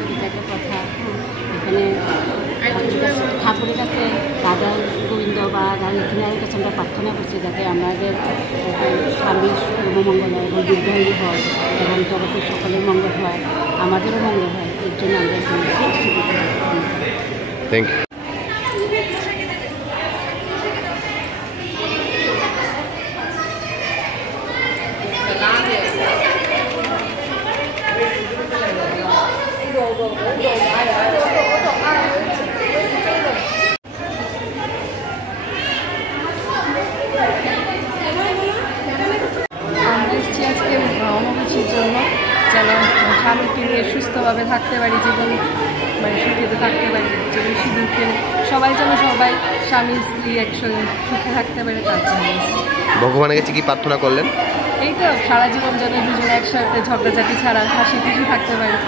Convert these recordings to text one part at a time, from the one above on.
প্রচলিত একটা কথা। এখানে ঠাকুরের কাছে রাধা গোবিন্দ বা রানীর কাছে আমরা প্রার্থনা করছি যাতে আমাদের স্বামীর মঙ্গল হয় এবং দীর্ঘায়ু হয় এবং জগতের সকলের মঙ্গল হয়, আমাদেরও মঙ্গল হয়। এর জন্য আমরা থ্যাংক ইউ। আজকে অমাবস্যার জন্য যেন স্বামীকে নিয়ে সুস্থভাবে থাকতে পারি, জীবন মানে সুখেতে থাকতে পারি, জীবন সিঁদুর খেলে সবাই যেন সবাই স্বামী স্ত্রী একসঙ্গে সুখে থাকতে পারে তার জন্য। ভগবানের কাছে কি প্রার্থনা করলেন? এই তো সারা জীবন যেন দুজনে একসাথে ঝগড়াঝাটি ছাড়া হাসি খুশি থাকতে পারে।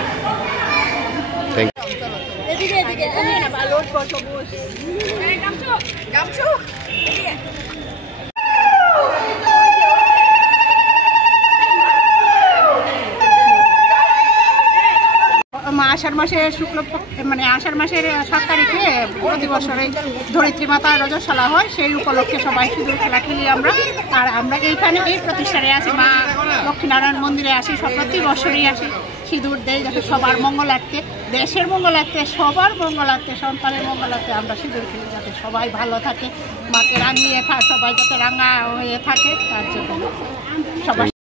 আষাঢ় মাসের মানে আষাঢ় মাসের 7 তারিখে প্রতি বছরে ধরিত্রী মাতার রজস্বলা হয়, সেই উপলক্ষে সবাই সিঁদুর খেলা খেলি আমরা। আর আমরা এইখানে এই প্রতিষ্ঠানে আসি, মা লক্ষ্মীনারায়ণ মন্দিরে আসি, সব প্রতি বছরই আসি, সিঁদুর দেই যাতে সবার মঙ্গলার্থে, দেশের মঙ্গলার্থে, সবার মঙ্গলার্থে, সন্তানের মঙ্গলার্থে আমরা সিঁদুর খেলি যাতে সবাই ভালো থাকে, মাকে রাঙিয়ে সবাই যাতে রাঙা হয়ে থাকে তার জন্য সবাই।